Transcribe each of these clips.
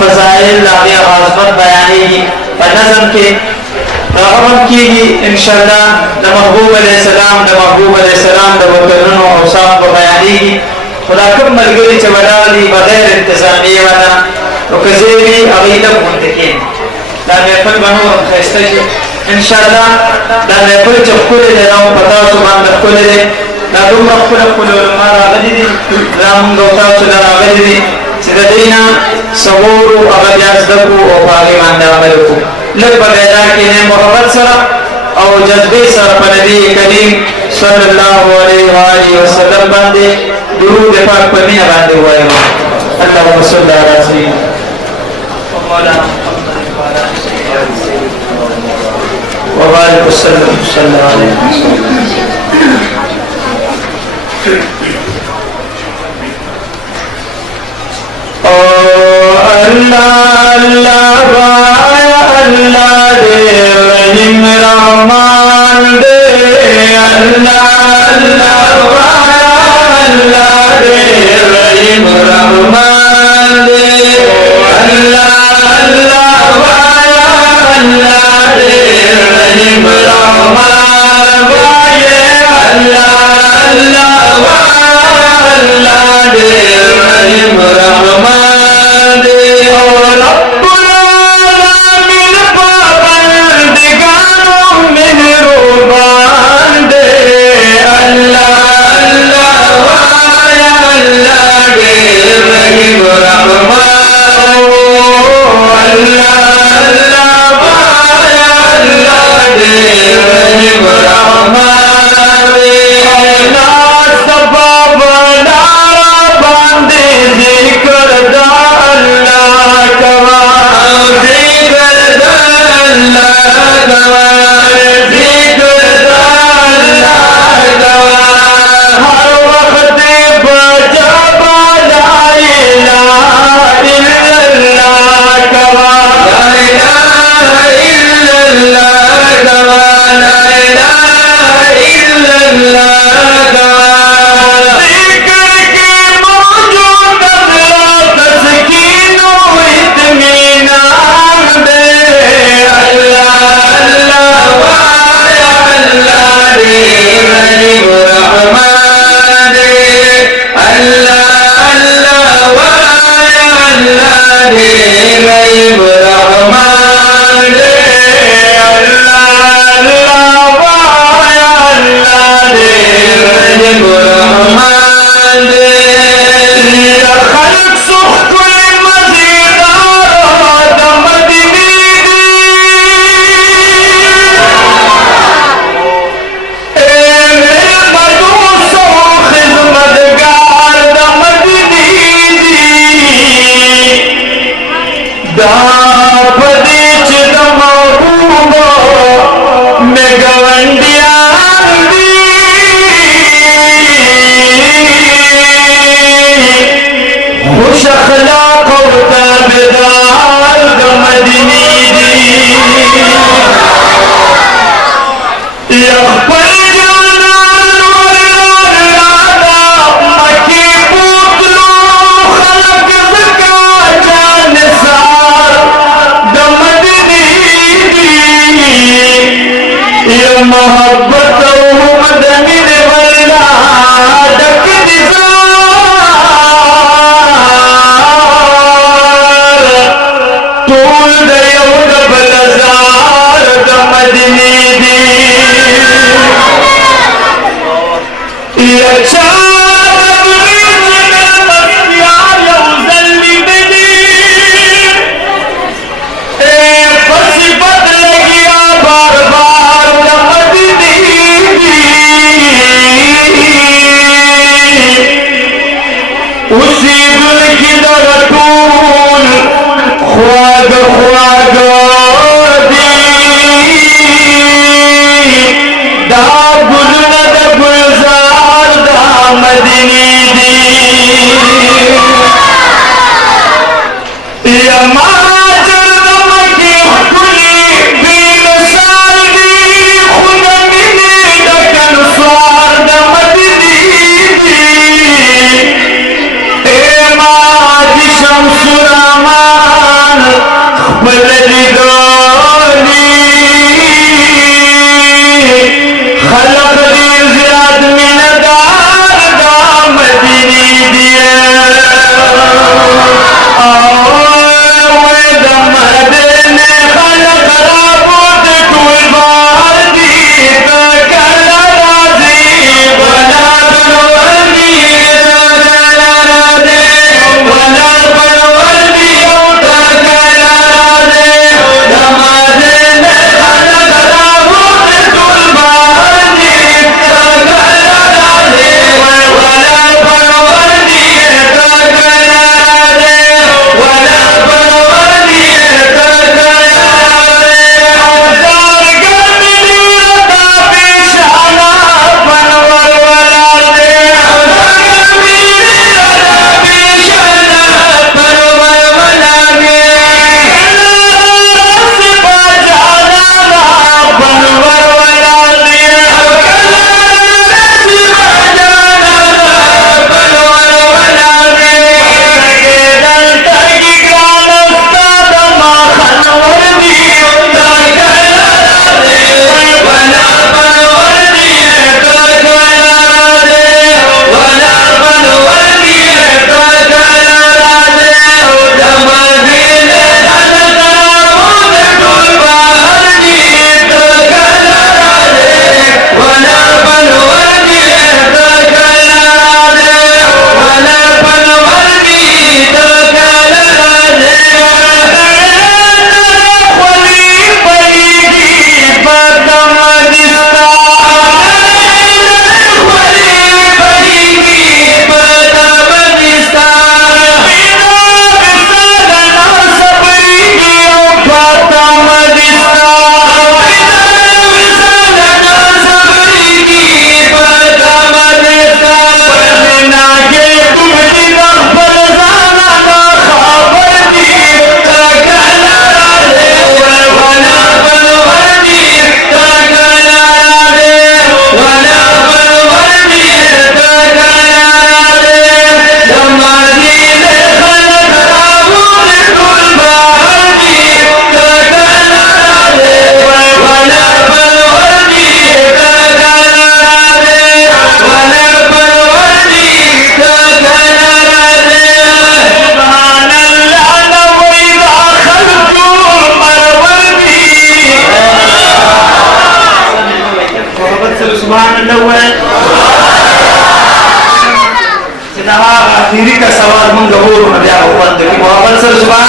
फजाइल आगे आज़मत बयानी नज़म के रगम की इंशाअल्लाह द महबूब अलैहिस्सलाम द वतन और साफ बयानी खुदा कब मलगरी चवडाली बगैर इंतजामी वाला तो कजेबी अगीदा मुंतकिन दा महफिल बनो खस्ता इंशाअल्लाह दा महफिल चक्कुले देना पता सुभान रखुले दे दा दुम रखुले मारा गदी राम गौता सुदा गदी सिदीना सबूर अगदियास दकु और भागे मानदा मलकु लग बगैरा के ने मोहब्बत सरा और जज्बे सर पर नबी करीम सल्लल्लाहु अलैहि वसल्लम बांधे दुरूद पाक पर नहीं बांधे हुए हैं अल्लाहुम्मा सल्ली अला सय्यिदिना व मौलाना मुहम्मद व अला व बारिक वसल्लम सल्लल्लाहु अलैहि वसल्लम ओ अल्लाह अल्लाह अल्लाह दे रहीम रहमान दे अल्लाह अल्लाह अल्लाह दे रहीम रहमान दे अल्लाह अल्लाह अल्लाह दे रहीम रहमान वाये अल्लाह अल्लाह अल्लाह दे रहीम रहमान दे रब्बुल आलमीन पाबंदिगानो मेहरबान दे अल्लाह अल्लाह वाया अल्लाह दे रहीम रहमान अल्लाह अल्लाह वाया अल्लाह दे रहीम रहमान दे अल्लाह सबब नारा बांधे जिक्र दा अल्लाह कवा जिक्र दा अल्लाह कवा जिक्र दा अल्लाह कवा हर वक्त बजा ला इलाहा इल्लल्लाह कवा ला इलाहा इल्लल्लाह कवा ला इलाहा इल्लल्लाह कवा जिक्र के मौजूद तस्कीनो इत्मीनान दे अल्लाह अल्लाह वाया अल्लाह दे रहीम रहमान दे अल्लाह अल्लाह वाया अल्लाह दे रहीम रहमान दे अल्लाह अल्लाह वाया अल्लाह दे रहीम रहमान दे खल्क सुखुल मज़ीदार दमदनी ए मेरे मजूस खिदमतगार दमदनी दापदी चिद महबूबो में गवंडिया खुश अखलाक और ताबेदार दमदनी यखपल जाना नूर लाला मकी पुतलो खलक ज़का जान सार दमदनी ये मोहब्बत मदनी वल्ला डक तूल दयो दबलजार दमदनी दी अच्छा फसीबत लगिया बार बार दमदनी उसी दिल की दरटूल ख्वाग ख्वाग दी दा गुल नद गुलजार दा मदनी दी यमाजर नमकी खुली बेमिसाल दी खुद मिली दकन स्वार दा मदनी दी ए माजी शमसुरमा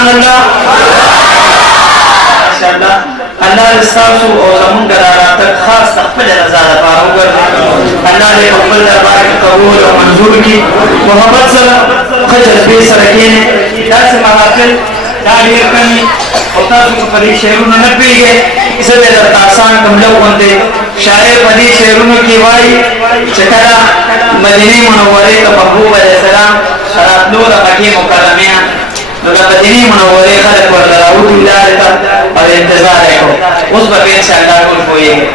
سبحان الله ان شاء الله الله رستاسو او زمون قرارات خاص تقبل رضا لپاره وګرځي الله دې خپل دربار قبول او منظور کړي محبت سره خجل به سره کېنه داسې محافل دا ډېر کړي او تاسو په دې شعرونو نه پیږئ چې به درته آسان کوم لو باندې شاعر په دې شعرونو کې وایي چې کله مدینه منورې ته محبوب علیه السلام راتلو د مکې مکرمې نو د مدینه منورې خلک ورته راوتي لارې ته او انتظار یې کوو اوس به ان شاء الله ټول پوهېږي